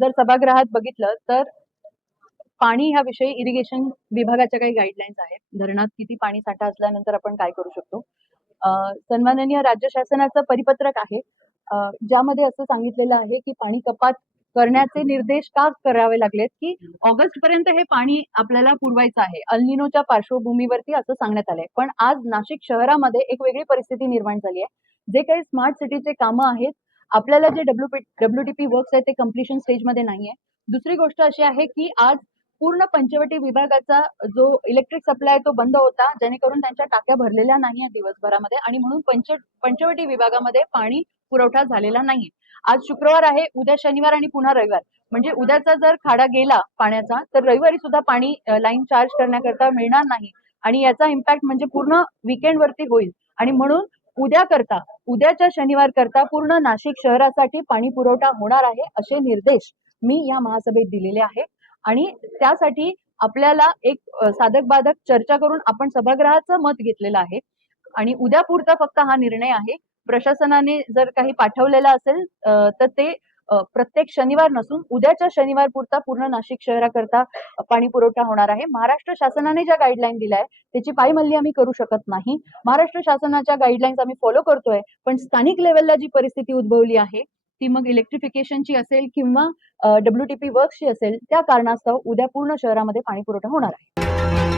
जर सभागृहात बघितलं तर पाणी ह्या विषयी इरिगेशन विभागाच्या काही गाईडलाईन्स आहेत. धरणात किती पाणी साठा असल्यानंतर आपण काय करू शकतो. सन्माननीय राज्य शासनाचं परिपत्रक आहे, ज्यामध्ये असं सांगितलेलं आहे की पाणी कपात करण्याचे निर्देश का करावे लागलेत, की ऑगस्ट पर्यंत हे पाणी आपल्याला पुरवायचं आहे. अल्निनोच्या पार्श्वभूमीवरती असं सांगण्यात आलंय. पण आज नाशिक शहरामध्ये एक वेगळी परिस्थिती निर्माण झाली आहे. जे काही स्मार्ट सिटीचे कामं आहेत, आपल्याला जे डब्ल्यूटीपी वर्क्स आहेत ते कम्प्लिशन स्टेजमध्ये नाहीये. दुसरी गोष्ट अशी आहे की आज पूर्ण पंचवटी विभागाचा जो इलेक्ट्रिक सप्लाय तो बंद होता, जेणेकरून त्यांच्या टाक्या भरलेल्या नाहीये दिवसभरामध्ये आणि म्हणून पंचवटी विभागामध्ये पाणी पुरवठा झालेला नाहीये. आज शुक्रवार आहे, उद्या शनिवार आणि पुन्हा रविवार. म्हणजे उद्याचा जर खाडा गेला पाण्याचा तर रविवारी सुद्धा पाणी लाईन चार्ज करण्याकरता मिळणार नाही आणि याचा इम्पॅक्ट म्हणजे पूर्ण वीकेंड वरती होईल. आणि म्हणून उद्याच्या शनिवार करता पूर्ण नाशिक शहरासाठी पाणी पुरवठा होणार आहे असे निर्देश मी या महासभेत दिलेले आहे. आणि त्यासाठी आपल्याला एक साधक बाधक चर्चा करून आपण सभागृहाचं मत घेतलेलं आहे आणि उद्या पुरता फक्त हा निर्णय आहे. प्रशासनाने जर काही पाठवलेलं असेल तर ते प्रत्येक शनिवार नसून उद्याच्या शनिवार पुरता पूर्ण नाशिक शहराकरता पाणी पुरवठा होणार आहे. महाराष्ट्र शासनाने ज्या गाईडलाईन दिल्या आहे त्याची पायमल्ली आम्ही करू शकत नाही. महाराष्ट्र शासनाच्या गाईडलाईन्स आम्ही फॉलो करतोय, पण स्थानिक लेवलला जी परिस्थिती उद्भवली आहे ती मग इलेक्ट्रिफिकेशनची असेल किंवा डब्ल्यूटीपी वर्क्सची असेल, त्या कारणास्तव उद्या पूर्ण शहरामध्ये पाणी पुरवठा होणार आहे.